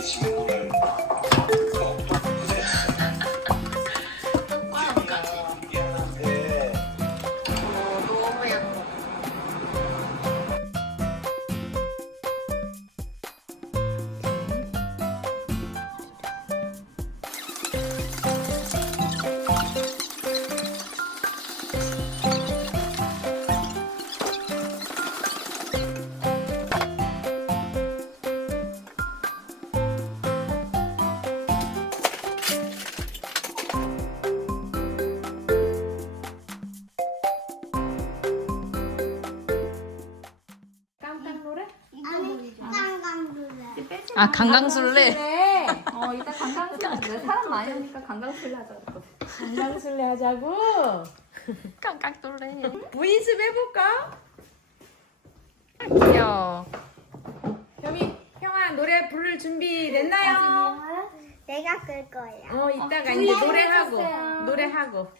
It's you. 아 강강술래. 네. 어 일단 강강술래 하자. 사람 많이 오니까 강강술래 하자. 강강술래 하자고. 강강술래. 무인습 해볼까? 귀여워. 형이 형아 노래 부를 준비 됐나요? 내가 끌 거야. 어 이따가 어, 이제 노래하고 해주세요. 노래하고.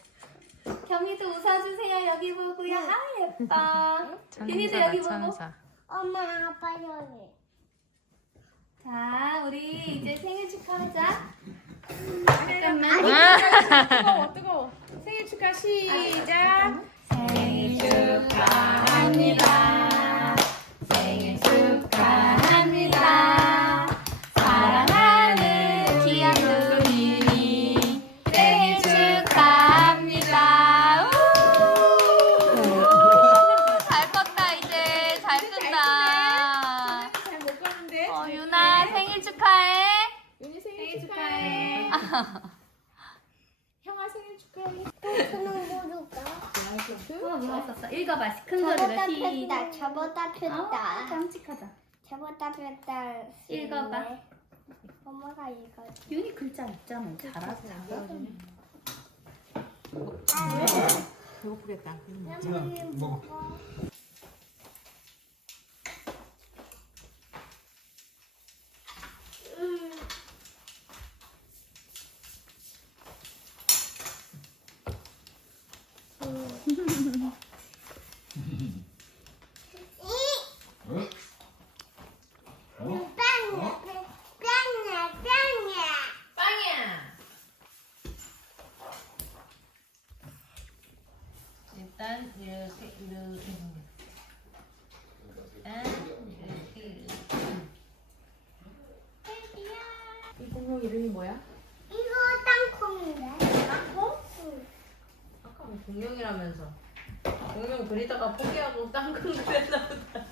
경이도 웃어주세요. 여기 보고요. 아 예뻐. 윤희도 천사다 여기 보고. 천사. 엄마 아빠 여기. 자 우리 이제 생일 축하하자. 잠깐만. 아. 뜨거워 뜨거워. 생일 축하 시작. 생일 축하합니다. 생일 축하해. 윤희 생일 축하해. 형아 생일 축하해. 그는 모를까? 어 있었어? 읽어봐 큰 저보다 소리로 폈다. 시작. 저보다 아, 폈다. 깜찍하다. 저보다 폈다. 읽어봐. 엄마가 읽어. 윤이 글자 있잖아. 잘하지. 배고프겠다. 먹어. 嗯。 포기하고 땅콩 그렸나 보다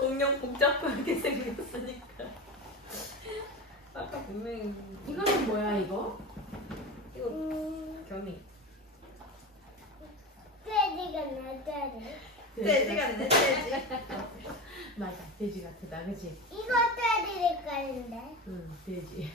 공룡 복잡하게 생겼으니까 아까 분명히 이거는 뭐야 이거? 이거 음, 겸이 돼지가 나 돼지. 돼지가 내 돼지 맞아 돼지 같다 그치? 이거 돼지일 거인데. 응 돼지.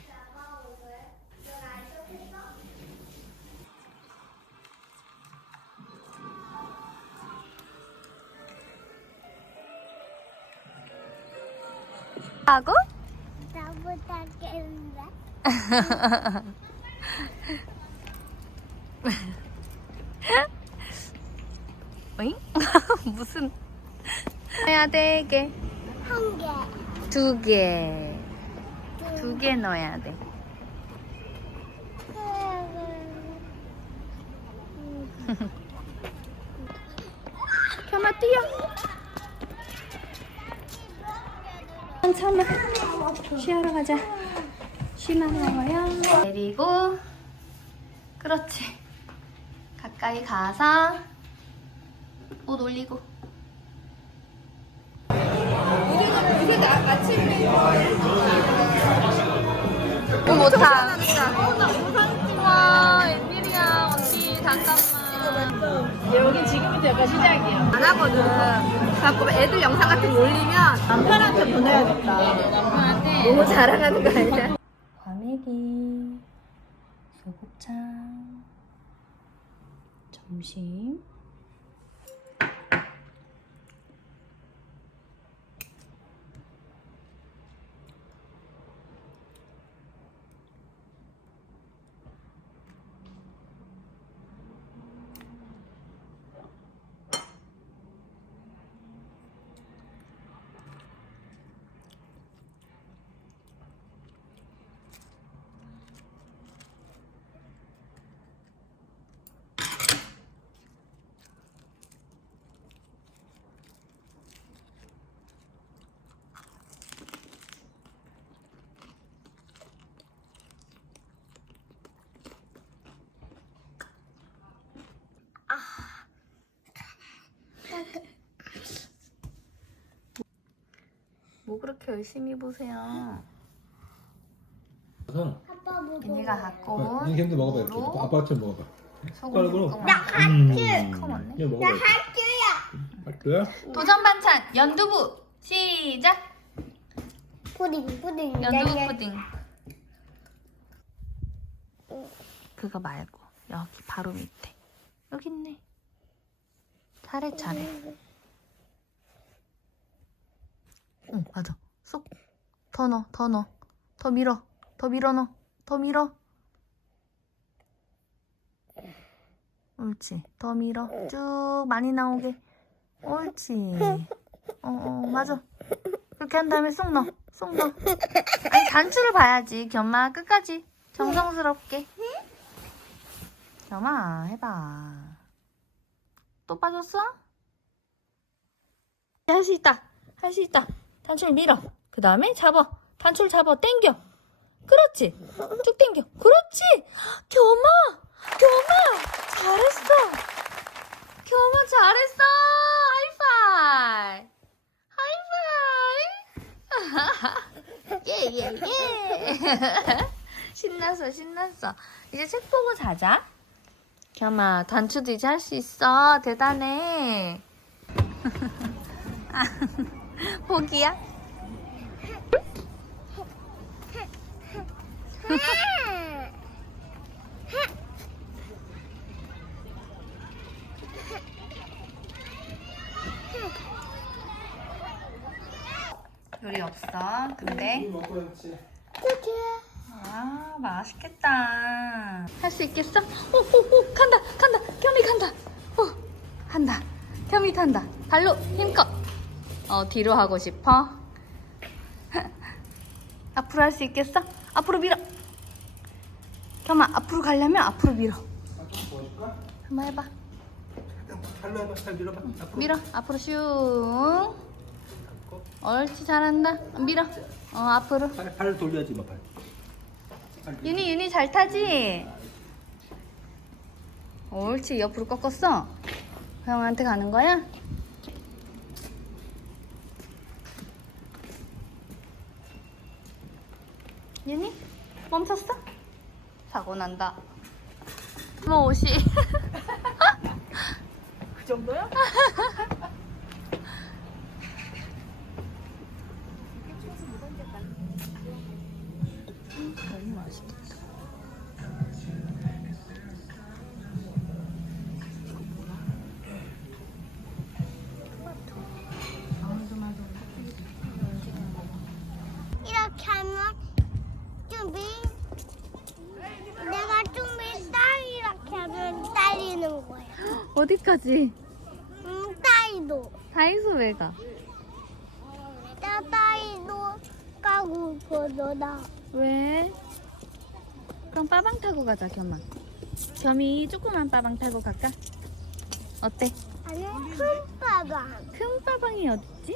하고 나보다 깨운데. 어잉? 무슨 해야 되게 한 개. 두 개. 두 개 넣어야 돼. 겸아 뛰어. 참아. 쉬하러 가자. 쉬만 먹어요. 내리고. 그렇지. 가까이 가서 옷 올리고. 이거 못하. 여기 지금부터 약간 시작이야. 안 하거든. 자꾸 애들 영상 같은 거 올리면 남편한테 보내야겠다. 너무 자랑하는 거 아니야? 과메기, 소곱창, 점심. 뭐 그렇게 열심히 보세요. 응. 아빠 뭐 언니가 갖고 어, 온 니도 먹어봐 이렇게. 아빠- 아빠처럼 먹어봐. 소금 숟가락으로. 볶음 음. 이거 먹어봐. 이렇게. 학교야. 학교야? 도전 반찬 연두부 시작. 푸딩 푸딩 연두부 네, 푸딩. 그거 말고 여기 바로 밑에. 여기 있네. 잘해 잘해. 응 맞아. 쏙. 더 넣어 더 넣어. 더 밀어. 더 밀어 넣어. 더 밀어. 옳지. 더 밀어. 쭉 많이 나오게. 옳지. 어, 어 맞아. 그렇게 한 다음에 쏙 넣어. 쏙 넣어. 아니 단추를 봐야지. 겸마 끝까지 정성스럽게. 겸아 해봐. 또 빠졌어? 할 수 있다. 할 수 있다. 단추를 밀어. 그 다음에 잡아. 단추를 잡아. 당겨. 그렇지. 쭉 당겨. 그렇지. 겸아. 겸아. 잘했어. 겸아 잘했어. 하이파이. 하이파이. 예예 예. 신났어 신났어. 이제 책 보고 자자. 겸아 단추도 이제 할 수 있어. 대단해. 아, 포기야? 요리 없어. 근데 아 맛있겠다. 할 수 있겠어? 오오오 간다 간다. 겸이 간다. 어 간다. 겸이 탄다. 발로 힘껏. 어 뒤로 하고 싶어. 앞으로 할 수 있겠어? 앞으로 밀어. 겸아 앞으로 가려면 앞으로 밀어. 한번 해봐. 발로 해봐, 잘 밀어봐. 앞으로. 밀어 앞으로 슝. 옳지 잘한다. 밀어. 어 앞으로. 발, 발 돌려야지, 뭐 발. 발 돌려. 윤희 윤희 잘 타지? 옳지 옆으로 꺾었어 형한테 가는 거야? 윤희 멈췄어? 사고 난다 뭐 옷이 그 정도야? 어디까지? 응, 딸도. 다이소 왜 가? 나 딸도 가고 싶어서 나. 왜? 그럼 빠방 타고 가자 겸아 겸이 조그만 빠방 타고 갈까? 어때? 아니, 큰 빠방. 큰 빠방이 어딨지?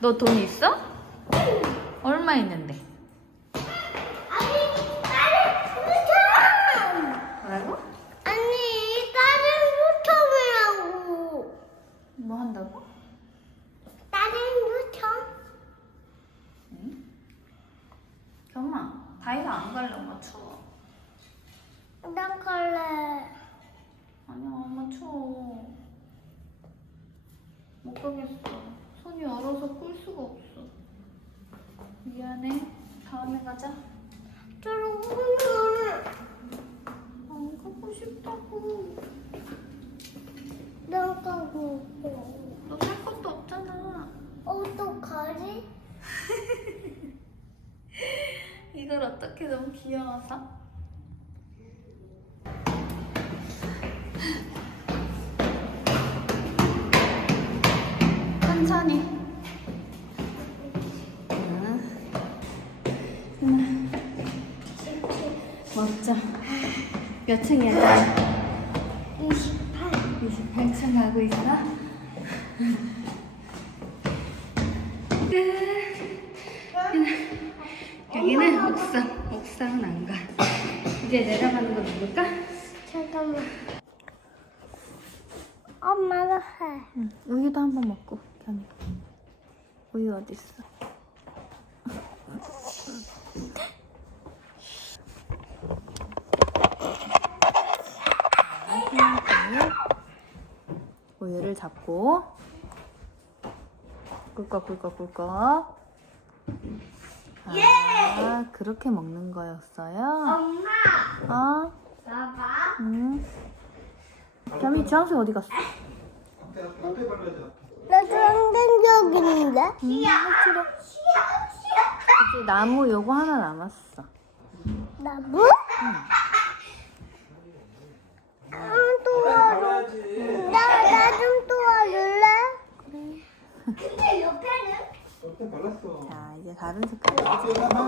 너 돈 있어? 얼마 있는데? 아니, 딸은 유통! 뭐라고? 아니, 딸은 유통이라고. 뭐 한다고? 딸은 유통? 겸아 다이소 안 갈래 엄마 추워. 난 갈래. 아니야 엄마 추워. 못 가겠어. 손이 얼어서 끌 수가 없어. 미안해. 다음에 가자. 저러고는 안 가고 싶다고. 난 가고 싶어. 너 살 것도 없잖아 어떡하지? 이걸 어떻게 너무 귀여워서? 천천히. 응. 멋져. 몇 층이야? 28. 28층 가고 있어? 끝. 여기는 옥상. 옥상은 안 가. 이제 내려가는 거 누굴까? 잠깐만. 엄마가 해. 응. 우유도 한 번 먹고 겸이. 우유 어디 있어? 우유를 잡고 꿀꺽 꿀꺽 꿀꺽. 예! 아, 그렇게 먹는 거였어요? 엄마, 어? 봐봐. 응. 겸이 주황색 어디 갔어? 앞에 앞에 앞에 발라야지. 앞에. 나 정된 적 있는데? 응, 확실해. 이제 나무 요거 하나 남았어. 나무? 아, 도와줘. 발라야지. 나, 나 좀 도와줄래? 근데 옆에는? 앞에 발랐어. 자, 이제 다른 색깔. 앞에 하나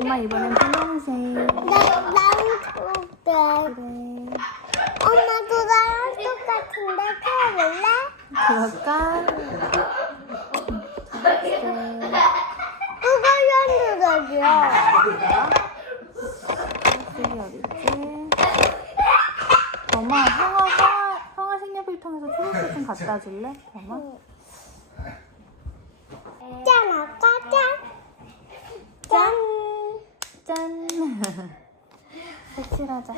엄마 이번엔 분홍색. 나, 나는 초록색. 그래. 엄마도 나랑 똑같은데 켜볼래? 그럴까? 그거 연두색이야. 색이 어딨지? 엄마, 형아, 형아, 형아 색연필통에서 초록색 좀 갖다 줄래? 엄마? 짠, 아까 짠. 짠. 짠! 색칠하자.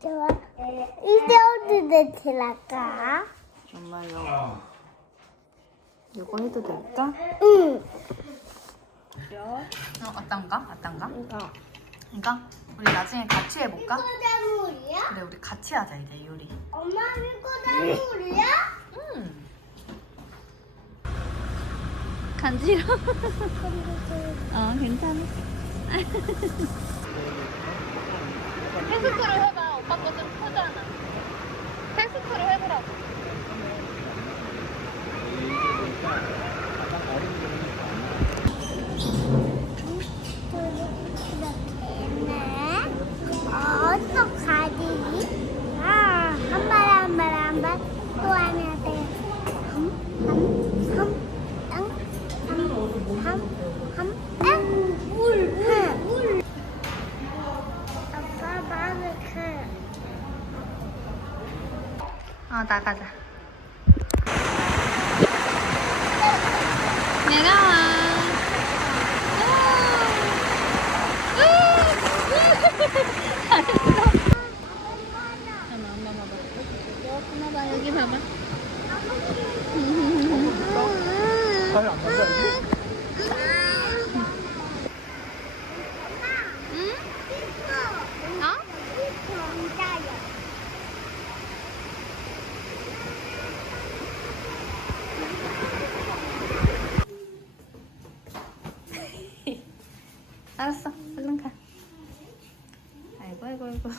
좋아. 이제 어디 대체할까? 엄마 요 요거 해도 될까? 응. 어, 어떤가? 어떤가? 이거. 이거? 우리 나중에 같이 해볼까? 꼬다물이야? 그래, 우리 같이 하자, 이제 요리. 엄마 이거 꼬다물이야? 음. 간지러. 어, 괜찮아. 테스트로 해봐. 오빠 거 좀 크잖아. 테스트로 해보라고. 네. 어, 어떡하지? 아, 한 발, 한 발, 한 발. 또 하나 돼. 함, 함, 함, 땅, 함, 함, 함, 땅. 물, 물, 물. 아빠, 마음을 가. 어, 나가자. 내려와. 엄마, 엄마 봐봐. 엄마 봐, 여기 봐봐. 잘안 발라야지. 어? 정자야. 알았어, 얼른 가. 아이고, 아이고, 아이고.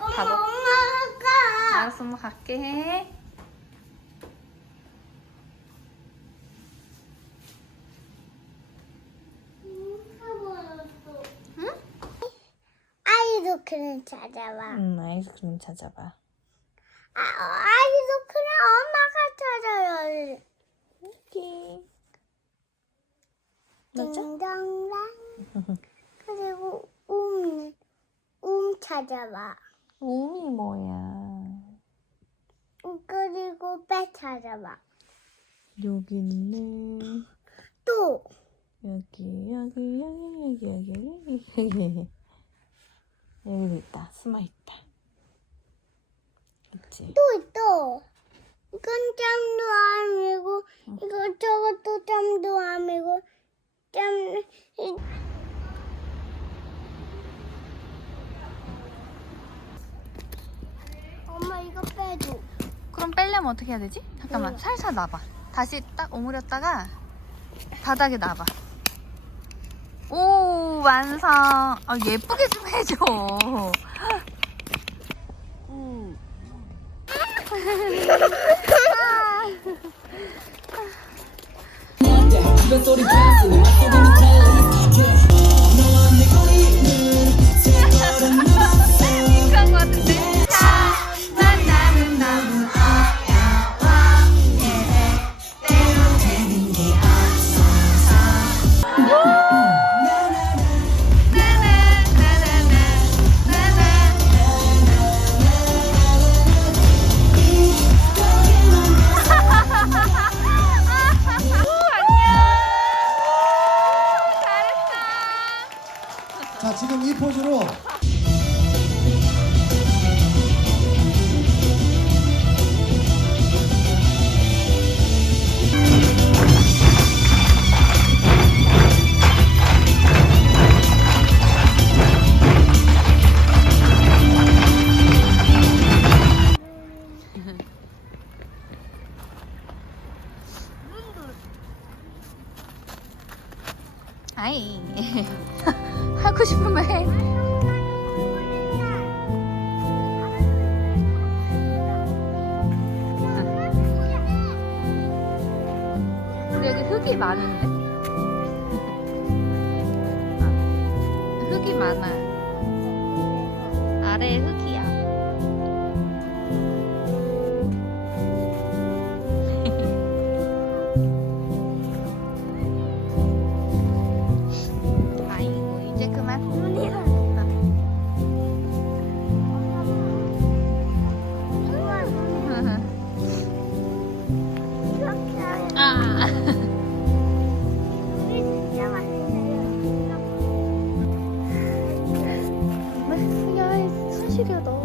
엄마, 가봐. 엄마가 가. 알았어, 엄마 갈게. 응? 아이스크림 찾아봐. 응, 아이스크림 찾아봐. 아, 아이스크림 엄마가 찾아요. 이렇게. 맞아? 딩동랑. 그리고 움, 움 찾아봐. 우미 뭐야? 그리고 배 찾아봐. 여기 있네. 또, 여기, 여기, 여기, 여기, 여기, 여기, 여기. 여기 있다. 숨어 있다. 그치? 또, 또. 이건 짬도 아니고, 이거 저것도 짬도 아니고, 짬, 이- 엄마 이거 빼줘. 그럼 빼려면 어떻게 해야 되지? 잠깐만, 살살 놔봐. 다시 딱 오므렸다가 바닥에 놔봐. 오, 완성. 아, 예쁘게 좀 해줘. 음. 아, 흙이 한식이다.